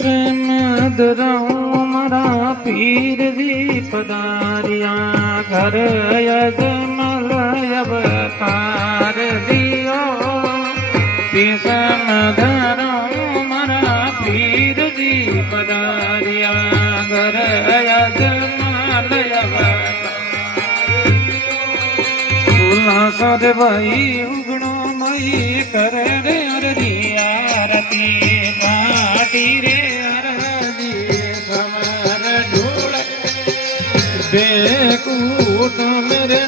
સમદરાઉ મારા પીર જી પધાર્યા ઘર યજમલ અવતાર દિયો સમદરાઉ મારા પીર જી પધાર્યા ઘર યજમલ અવતાર ભાઈ ઉગણો મઈ કરે રે અરજી આરતી પાટી રે અરજી સમર ઢોળ બેકૂટ મેરે